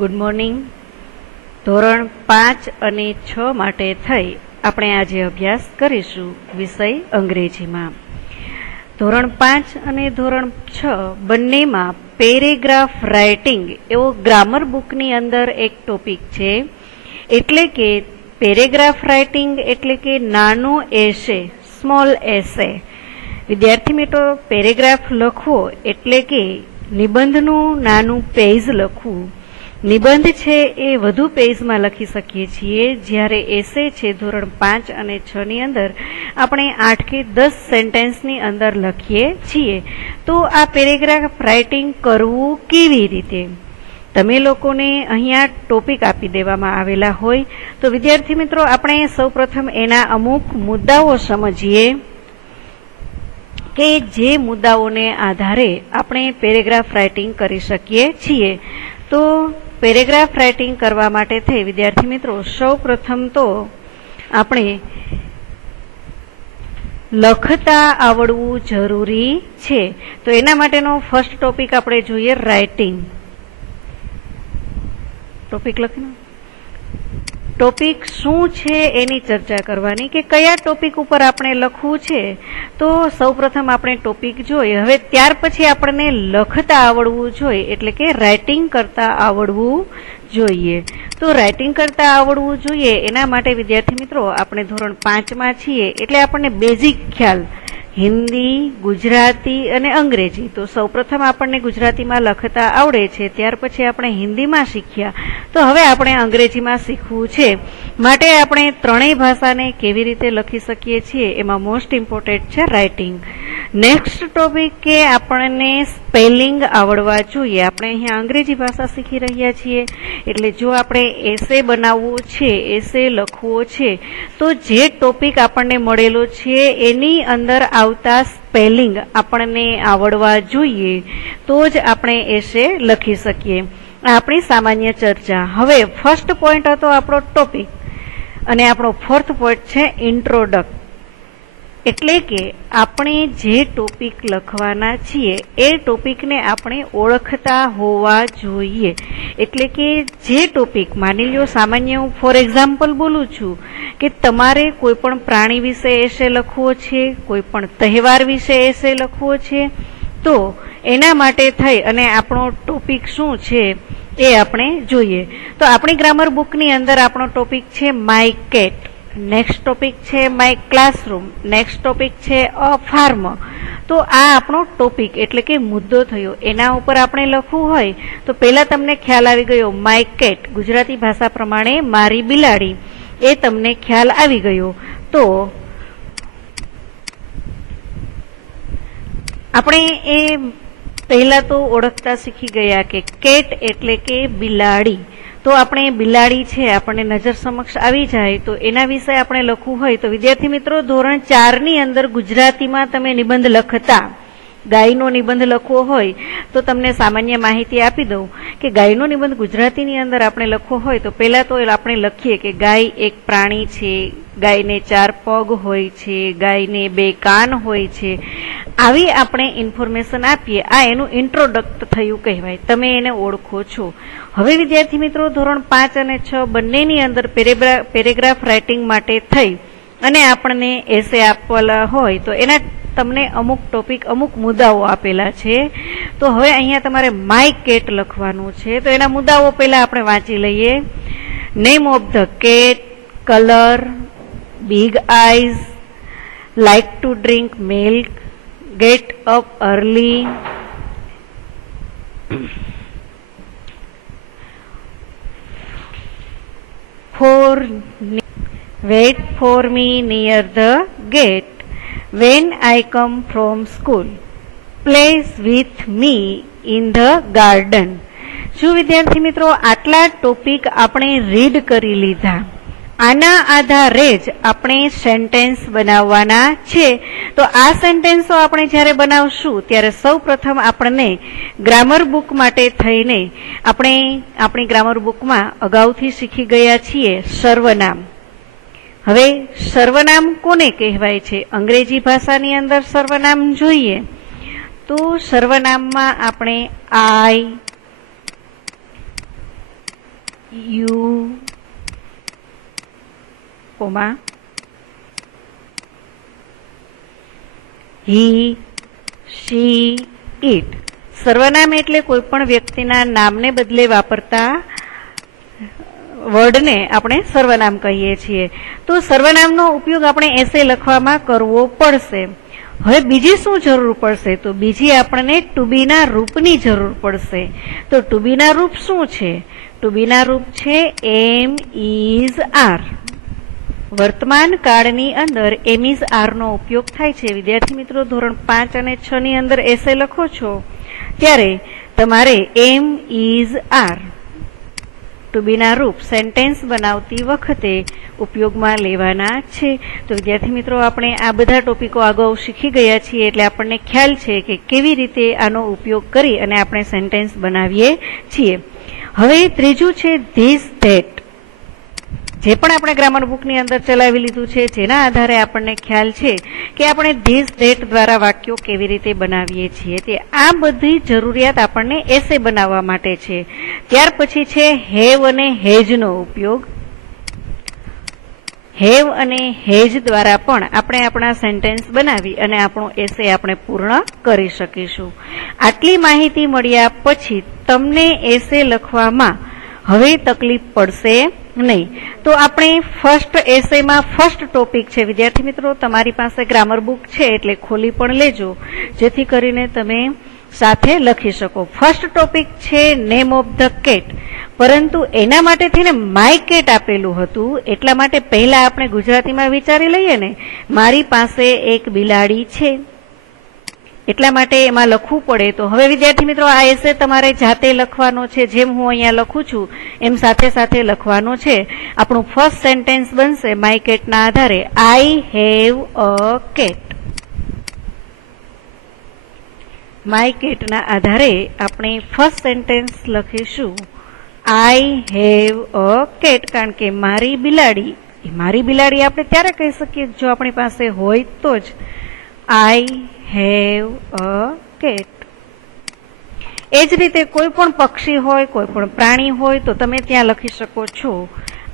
Good morning. ધોરણ 5 અને 6 માટે થઈ આપણે આજે અભ્યાસ કરીશું વિષય અંગ્રેજીમાં. ધોરણ 5 અને ધોરણ 6 બંનેમાં પેરેગ્રાફ રાઇટિંગ એવો ગ્રામર બુકની અંદર એક ટોપિક છે. એટલે કે પેરેગ્રાફ રાઇટિંગ એટલે કે નાનો એસે, સ્મોલ એસે. વિદ્યાર્થી મિત્રો, પેરેગ્રાફ લખવો એટલે કે નિબંધનું નાનું પેજ લખવું. નિબંધ છે એ વધુ પેજમાં લખી શકીએ છીએ, જ્યારે એસે છે ધોરણ 5 અને 6 ની અંદર આપણે 8 કે 10 સેન્ટેન્સની અંદર લખીએ છીએ. તો આ પેરેગ્રાફ રાઇટિંગ કરવું કેવી રીતે? તમે લોકોને અહીંયા ટોપિક આપી દેવામાં આવેલા હોય તો વિદ્યાર્થી મિત્રો, આપણે સૌપ્રથમ એના અમુક મુદ્દાઓ સમજીએ કે જે મુદ્દાઓને આધારે આપણે પેરેગ્રાફ રાઇટિંગ કરી શકીએ છીએ. તો પેરેગ્રાફ રાઇટિંગ કરવા માટે થઈ વિદ્યાર્થી મિત્રો, સૌ પ્રથમ તો આપણે લખતા આવડવું જરૂરી છે. તો એના માટેનો ફર્સ્ટ ટોપિક આપણે જોઈએ, રાઇટિંગ. ટોપિક લખીને ટોપિક શું છે એની ચર્ચા કરવાની, કે કયા ટોપિક ઉપર આપણે લખવું છે. તો સૌપ્રથમ આપણે ટોપિક જોઈએ. હવે ત્યાર પછી આપણને લખતા આવડવું જોઈએ, એટલે કે રાઇટિંગ કરતા આવડવું જોઈએ. તો રાઇટિંગ કરતા આવડવું જોઈએ એના માટે વિદ્યાર્થી મિત્રો, આપણે ધોરણ 5માં છીએ એટલે આપણને બેઝિક ખ્યાલ હિન્દી, ગુજરાતી અને અંગ્રેજી. તો સૌપ્રથમ આપણને ગુજરાતીમાં લખતા આવડે છે, ત્યાર પછી આપણે હિન્દીમાં શીખ્યા, તો હવે આપણે અંગ્રેજીમાં શીખવું છે. માટે આપણે ત્રણેય ભાષાને કેવી રીતે લખી શકીએ છીએ એમાં મોસ્ટ ઇમ્પોર્ટન્ટ છે રાઇટિંગ. નેક્સ્ટ ટોપિક કે આપણને સ્પેલિંગ આવડવા જોઈએ. આપણે અહીંયા અંગ્રેજી ભાષા શીખી રહ્યા છીએ, એટલે જો આપણે એસે બનાવવું છે, એસે લખવો છે, તો જે ટોપિક આપણને મળેલો છે એની અંદર આવતા સ્પેલિંગ આપણને આવડવા જોઈએ, તો જ આપણે એસે લખી શકીએ. આપણી સામાન્ય ચર્ચા. હવે ફર્સ્ટ પોઈન્ટ હતો આપણો ટોપિક, અને આપણો ફોર્થ પોઈન્ટ છે ઇન્ટ્રોડક્ટ. એટલે કે આપણે જે ટોપિક લખવાના છીએ એ ટોપિકને આપણે ઓળખતા હોવા જોઈએ. એટલે કે જે ટોપિક, માની લો સામાન્ય હું ફોર એક્ઝામ્પલ બોલું છું કે તમારે કોઈ પણ પ્રાણી વિશે એસે લખવો છે, કોઈ પણ તહેવાર વિશે એસે લખવો છે, તો એના માટે થઈ અને આપણો ટોપિક શું છે એ આપણે જોઈએ. તો આપણી ગ્રામર બુકની અંદર આપણો ટોપિક છે માય કેટ, નેક્સ્ટ ટોપિક છે માય ક્લાસરૂમ, નેક્સ્ટ ટોપિક છે અ ફાર્મર. તો આ આપણો ટોપિક એટલે કે મુદ્દો થયો. એના ઉપર આપણે લખવું હોય તો પહેલા તમને ખ્યાલ આવી ગયો માય કેટ, ગુજરાતી ભાષા પ્રમાણે મારી બિલાડી, એ તમને ખ્યાલ આવી ગયો. તો આપણે એ પહેલા તો ઓળખતા શીખી ગયા કે કેટ એટલે કે બિલાડી. તો આપણે બિલાડી છે આપણને નજર સમક્ષ આવી જાય તો એના વિશે આપણે લખવું હોય તો વિદ્યાર્થી મિત્રો, ધોરણ 4 ની અંદર ગુજરાતીમાં તમે નિબંધ લખતા, ગાયનો નિબંધ લખવો હોય તો તમને સામાન્ય માહિતી આપી દઉં કે ગાયનો નિબંધ ગુજરાતીની અંદર આપણે લખવો હોય તો પહેલા તો આપણે લખીએ કે ગાય એક પ્રાણી છે, ગાયને 4 પગ હોય છે, ગાયને 2 કાન હોય છે. આવી આપણે ઇન્ફોર્મેશન આપીએ, આ એનું ઇન્ટ્રોડક્ટ થયું કહેવાય. તમે એને ઓળખો છો. હવે વિદ્યાર્થી મિત્રો, ધોરણ 5 અને 6 બંનેની અંદર પેરેગ્રાફ રાઇટિંગ માટે થઈ અને આપણને એસે આપવાના હોય તો એના તમને અમુક ટોપિક, અમુક મુદ્દાઓ આપેલા છે. તો હવે અહીંયા તમારે માય કેટ લખવાનું છે. તો એના મુદ્દાઓ પહેલા આપણે વાંચી લઈએ. Name of the cat, colour, big eyes, like to drink milk, get up early, wait for me near the gate when I come from school, plays with me in the garden. જો વિદ્યાર્થી મિત્રો, આટલા topic આપણે read કરી લીધા. આના આધારે જ આપણે સેન્ટેન્સ બનાવવાના છે. તો આ સેન્ટેન્સો આપણે જ્યારે બનાવશું ત્યારે સૌ પ્રથમ આપણને ગ્રામર બુક માટે થઈને આપણે આપણી ગ્રામર બુકમાં અગાઉથી શીખી ગયા છીએ સર્વનામ. હવે સર્વનામ કોને કહેવાય છે? અંગ્રેજી ભાષાની અંદર સર્વનામ જોઈએ તો સર્વનામમાં આપણે I, you, comma, he, she, it. સર્વનામ એટલે કોઈ પણ વ્યક્તિના નામને બદલે વાપરતા વર્ડને આપણે સર્વનામ કહીએ છીએ. તો સર્વનામનો ઉપયોગ આપણે એસે લખવામાં કરવો પડશે. હવે બીજી શું જરૂર પડશે? તો બીજી આપણને ટુ બીના રૂપની જરૂર પડશે. તો ટુ બીના રૂપ શું છે? ટુ બીના રૂપ છે એમ, ઇઝ, આર. વર્તમાન કાળની અંદર એમ ઇઝ આર નો ઉપયોગ થાય છે. વિદ્યાર્થી મિત્રો, ધોરણ 5 અને 6 ની અંદર એસે લખો છો ત્યારે તમારે એમ ઇઝ આર ટુ બીના રૂપ સેન્ટેન્સ બનાવતી વખતે ઉપયોગમાં લેવાના છે. તો વિદ્યાર્થી મિત્રો, આપણે આ બધા ટોપિકો અગાઉ શીખી ગયા છીએ એટલે આપણને ખ્યાલ છે કે કેવી રીતે આનો ઉપયોગ કરી અને આપણે સેન્ટેન્સ બનાવીએ છીએ. હવે ત્રીજું છે ધીસ, ધેટ. જે પણ આપણે ગ્રામર બુકની અંદર ચલાવી લીધું છે, જેના આધારે આપણને ખ્યાલ છે કે આપણે ધીસ, ધેટ દ્વારા વાક્યો કેવી રીતે બનાવીએ છીએ. તે આ બધી જરૂરિયાત આપણને એસે બનાવવા માટે છે. ત્યાર પછી છે હેવ અને હેજનો ઉપયોગ. હેવ અને હેજ દ્વારા પણ આપણે આપણા સેન્ટેન્સ બનાવી અને આપણું એસે આપણે પૂર્ણ કરી શકીશું. આટલી માહિતી મળ્યા પછી તમને એસે લખવામાં હવે તકલીફ પડશે નહીં. તો આપણે ફર્સ્ટ એસેમાં ફર્સ્ટ ટોપિક છે. વિદ્યાર્થી મિત્રો, તમારી પાસે ગ્રામર બુક છે એટલે ખોલી પણ લેજો, જેથી કરીને તમે સાથે લખી શકો. ફર્સ્ટ ટોપિક છે નેમ ઓફ ધ કેટ. પરંતુ એના માટે થઈને માય કેટ આપેલું હતું, એટલા માટે પહેલા આપણે ગુજરાતીમાં વિચારી લઈએ ને, મારી પાસે એક બિલાડી છે, એટલા માટે એમાં લખવું પડે. તો હવે વિદ્યાર્થી મિત્રો, આ એસે તમારે જાતે લખવાનો છે. જેમ હું અહીંયા લખું છું એમ સાથે સાથે લખવાનો છે. આપણું ફર્સ્ટ સેન્ટેન્સ બનશે માય કેટના આધારે I have a cat. My કેટના આધારે આપણે ફર્સ્ટ સેન્ટેન્સ લખીશું આઈ હેવ અ કેટ, કારણ કે મારી બિલાડી આપણે ત્યારે કહી શકીએ જો આપણી પાસે હોય તો જ. આઈ હેવ અ કેટ. એ જ રીતે કોઈ પણ પક્ષી હોય, કોઈ પણ પ્રાણી હોય તો તમે ત્યાં લખી શકો છો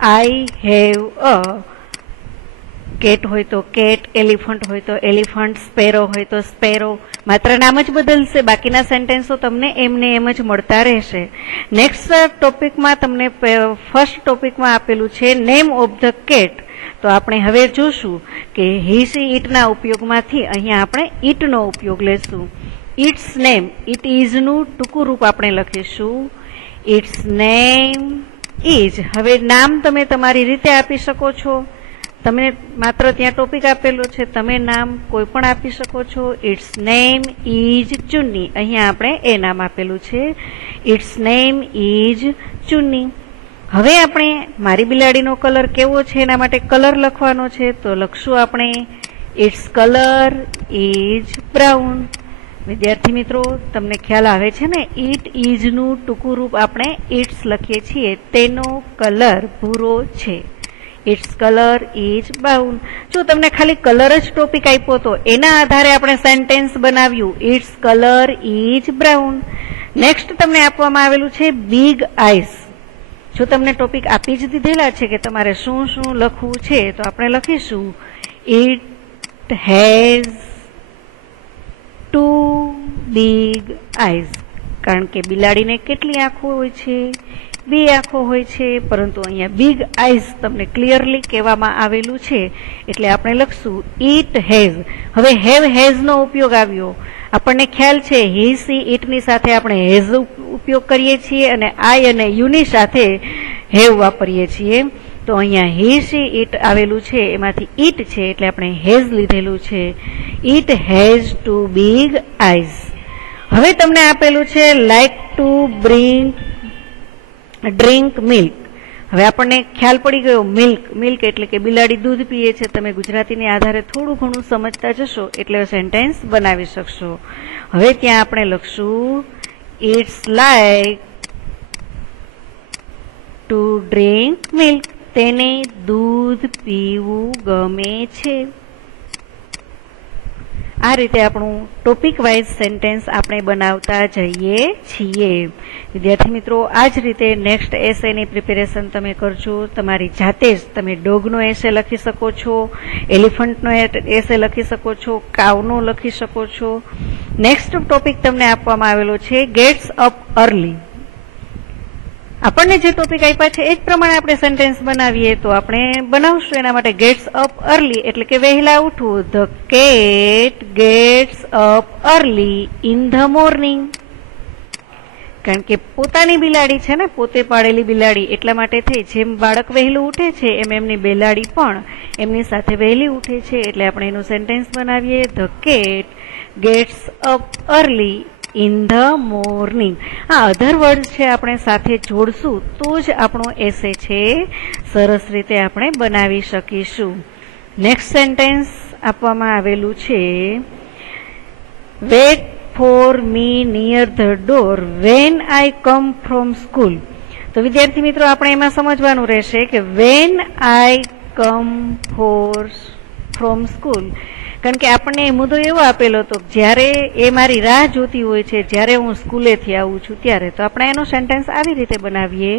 આઈ હેવ અ કેટ. હોય તો કેટ, એલિફન્ટ હોય તો એલિફન્ટ, સ્પેરો હોય તો સ્પેરો. માત્ર નામ જ બદલશે, બાકીના સેન્ટેન્સો તમને એમને એમ જ મળતા રહેશે. નેક્સ્ટ ટોપિકમાં તમને ફર્સ્ટ ટોપિકમાં આપેલું છે નેમ ઓફ ધ કેટ. તો આપણે હવે જોશું કે હી, સી, ઇટના ઉપયોગમાંથી અહીંયા આપણે ઇટનો ઉપયોગ લેશું. ઇટ્સ નેમ, ઇટ ઇઝનું ટૂંકું રૂપ આપણે લખીશું ઇટ્સ નેમ ઇઝ. હવે નામ તમે તમારી રીતે આપી શકો છો. તમે માત્ર ત્યાં ટોપિક આપેલો છે, તમે નામ કોઈ પણ આપી શકો છો. It's name is ચુન્ની. અહીંયા આપણે એ નામ આપેલું છે ઇટ્સ નેમ ઇઝ ચુન્ની. હવે આપણે મારી બિલાડીનો કલર કેવો છે એના માટે કલર લખવાનો છે. તો લખશું આપણે ઇટ્સ કલર ઇઝ બ્રાઉન. વિદ્યાર્થી મિત્રો, તમને ખ્યાલ આવે છે ને, ઇટ ઇઝનું ટૂંકું રૂપ આપણે ઇટ્સ લખીએ છીએ, તેનો કલર ભૂરો છે. It's colour is brown. જો તમને ખાલી કલર જ ટોપિક આપ્યો તો એના આધારે આપણે સેન્ટેન્સ બનાવ્યું it's colour is brown. Next તમને આપવામાં આવેલું છે બિગ આઈઝ. જો તમને ટોપિક આપી જ દીધેલા છે કે તમારે શું શું લખવું છે, તો આપણે લખીશું ઇટ હેઝ 2 big eyes. કારણ કે બિલાડીને કેટલી આંખો હોય છે? 2 આંખો હોય છે. પરંતુ અહીંયા બિગ આઈઝ તમને ક્લિયરલી કહેવામાં આવેલું છે એટલે આપણે લખશું ઇટ હેઝ. હવે હેવ હેઝ નો ઉપયોગ આવ્યો. આપણને ખ્યાલ છે હી, સી, ઇટની સાથે આપણે હેઝ ઉપયોગ કરીએ છીએ અને આઈ અને યુની સાથે હેવ વાપરીએ છીએ. તો અહીંયા હી, સી, ઇટ આવેલું છે, એમાંથી ઇટ છે એટલે આપણે હેઝ લીધેલું છે. It has 2 big eyes. હવે તમને આપેલું છે લાઈક ટુ ડ્રિંક મિલ્ક. હવે આપણને ખ્યાલ પડી ગયો મિલ્ક એટલે કે બિલાડી દૂધ પીએ છે. તમે ગુજરાતીને આધારે થોડું ઘણું સમજતા જશો એટલે સેન્ટેન્સ બનાવી શકશો. હવે ત્યાં આપણે લખશું it's like to drink milk. તેને દૂધ પીવું ગમે છે. આ રીતે આપણું ટોપિક વાઇઝ સેન્ટેન્સ આપણે બનાવતા જઈએ છીએ. વિદ્યાર્થી મિત્રો, આ જ રીતે નેક્સ્ટ એસેની પ્રિપેરેશન તમે કરજો. તમારી જાતે જ તમે ડોગનો એસે લખી શકો છો, એલિફન્ટનો એસે લખી શકો છો, કાવનો લખી શકો છો. નેક્સ્ટ ટોપિક તમને આપવામાં આવેલો છે ગેટ્સ અપ અર્લી. આપણને જે ટોપિક આપ્યા છે એ જ પ્રમાણે આપણે સેન્ટેન્સ બનાવીએ તો આપણે બનાવશું. એના માટે ગેટ્સ અપ અર્લી એટલે કે વહેલા ઉઠવું. The cat gets up early in the morning. કારણ કે પોતાની બિલાડી છે ને, પોતે પાડેલી બિલાડી, એટલા માટે થઈ જેમ બાળક વહેલું ઉઠે છે એમ એમની બિલાડી પણ એમની સાથે વહેલી ઉઠે છે. એટલે આપણે એનું સેન્ટેન્સ બનાવીએ. The cat gets up early in the morning. આ અધર વર્ડ છે આપણે સાથે જોડશું તો જ આપણો એસે છે સરસ રીતે આપણે બનાવી શકીશું. નેક્સ્ટ સેન્ટેન્સ આપવામાં આવેલું છે wait for me near the door when I come from school. તો વિદ્યાર્થી મિત્રો, આપણે એમાં સમજવાનું રહેશે કે when I come from school. કારણ કે આપણને મુદ્દો એવો આપેલો હતો જ્યારે એ મારી રાહ જોતી હોય છે જ્યારે હું સ્કૂલેથી આવું છું ત્યારે. તો આપણે એનો સેન્ટેન્સ આવી રીતે બનાવીએ.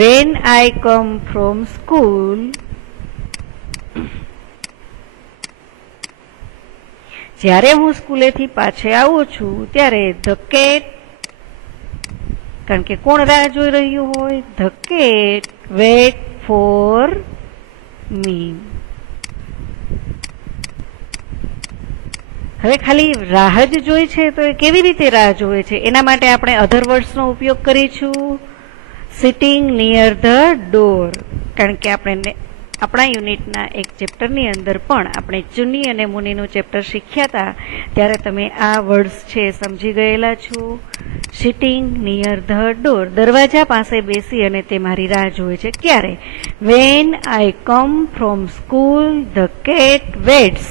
When I come from school જ્યારે હું સ્કૂલેથી પાછે આવું છું ત્યારે ધ કેટ, કારણ કે કોણ રાહ જોઈ રહ્યું હોય? The cat wait for me. હવે ખાલી રાહ જ જોઈ છે તો એ કેવી રીતે રાહ જોવે છે? એના માટે આપણે અધર વર્ડ્સનો ઉપયોગ કરીશું. Sitting near the door. કારણ કે આપણે આપણા યુનિટના એક ચેપ્ટરની અંદર પણ આપણે ચુન્ની અને મુનિનું ચેપ્ટર શીખ્યા હતા ત્યારે તમે આ વર્ડ્સ છે સમજી ગયેલા છો. સિટિંગ નિયર ધ ડોર, દરવાજા પાસે બેસી અને તે મારી રાહ જોવે છે. ક્યારે? When I come from school the cat waits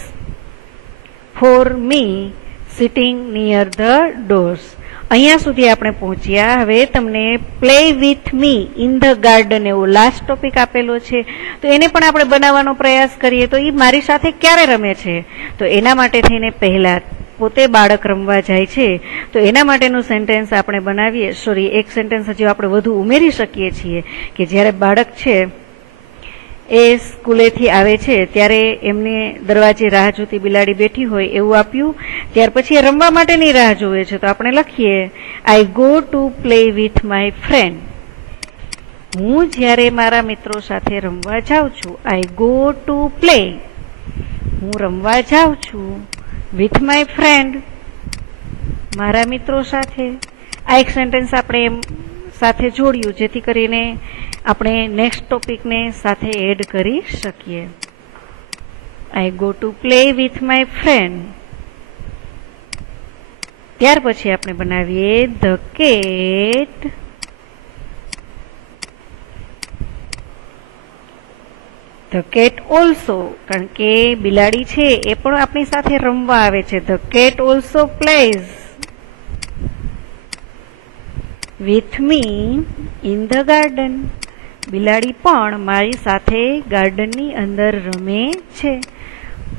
for me sitting near the doors. અહીંયા સુધી આપણે પહોંચ્યા. હવે તમને play with me in the garden એવો લાસ્ટ ટોપિક આપેલો છે તો એને પણ આપણે બનાવવાનો પ્રયાસ કરીએ. તો એ મારી સાથે ક્યારે રમે છે? તો એના માટે થઈને પહેલા પોતે બાળક રમવા જાય છે તો એના માટેનું સેન્ટેન્સ આપણે બનાવીએ. એક સેન્ટેન્સ હજી આપણે વધુ ઉમેરી શકીએ છીએ કે જ્યારે બાળક છે એ સ્કૂલેથી આવે છે ત્યારે એમને દરવાજે રાહ જોતી બિલાડી બેઠી હોય એવું આપ્યું. ત્યાર પછી એ રમવા માટેની રાહ જોવે છે તો આપણે લખીએ I go to play with my friend. હું જ્યારે મારા મિત્રો સાથે રમવા જાઉં છું. આઈ ગો ટુ પ્લે, હું રમવા જાઉં છું. વિથ માય ફ્રેન્ડ, મારા મિત્રો સાથે. આ એક સેન્ટેન્સ આપણે એમ સાથે જોડ્યું જેથી કરીને આપણે નેક્સ્ટ ટોપિકને સાથે એડ કરી શકીએ. I go to play with my friend. ત્યાર પછી આપણે બનાવીએ ધ કેટ ઓલ્સો. કારણ કે બિલાડી છે એ પણ આપણી સાથે રમવા આવે છે. The cat also plays with me in the garden. બિલાડી પણ મારી સાથે ગાર્ડનની અંદર રમે છે.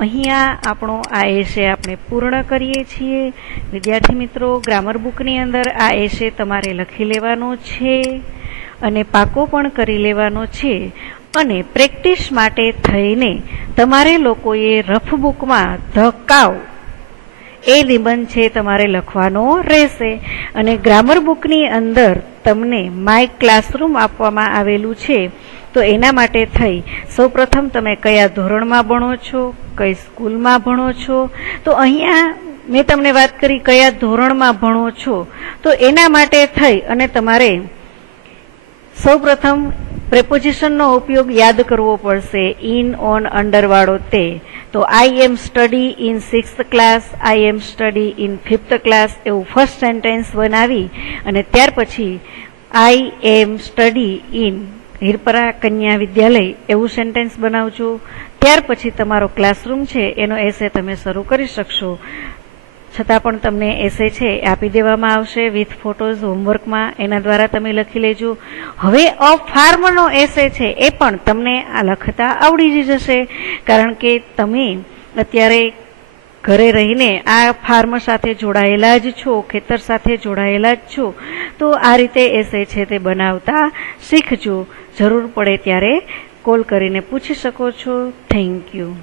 અહીંયા આપણો આ એસે આપણે પૂર્ણ કરીએ છીએ. વિદ્યાર્થી મિત્રો, ગ્રામર બુકની અંદર આ એસે તમારે લખી લેવાનો છે અને પાકો પણ કરી લેવાનો છે. અને પ્રેક્ટિસ માટે થઈને તમારે લોકોએ રફ બુકમાં ધ કાવ એ નિબંધ છે તમારે લખવાનો રહેશે. અને ગ્રામર બુકની અંદર તમને માય ક્લાસરૂમ આપવામાં આવેલું છે તો એના માટે થઈ સૌપ્રથમ તમે કયા ધોરણમાં ભણો છો, કઈ સ્કૂલમાં ભણો છો. તો અહીંયા મેં તમને વાત કરી કયા ધોરણમાં ભણો છો તો એના માટે થઈ અને તમારે સૌપ્રથમ પ્રેપોઝિશનનો ઉપયોગ યાદ કરવો પડશે. ઇન, ઓન, અંડર વાળો તે. તો I am study in 6th class, I am study in 5th class એવું ફર્સ્ટ સેન્ટેન્સ બનાવી અને ત્યાર પછી I am study in Hirpara Kanya Vidyalaya એવું સેન્ટેન્સ બનાવજો. ત્યાર પછી તમારો ક્લાસરૂમ છે એનો એસે તમે શરૂ કરી શકશો. છતાં પણ તમને એસે છે આપી દેવામાં આવશે વિથ ફોટોઝ હોમવર્કમાં. એના દ્વારા તમે લખી લેજો. હવે અ ફાર્મનો એસે છે એ પણ તમને આ લખતા આવડી જ જશે કારણ કે તમે અત્યારે ઘરે રહીને આ ફાર્મ સાથે જોડાયેલા જ છો, ખેતર સાથે જોડાયેલા જ છો, તો આ રીતે એસે છે તે બનાવતા શીખજો. જરૂર પડે ત્યારે કોલ કરીને પૂછી શકો છો. Thank you.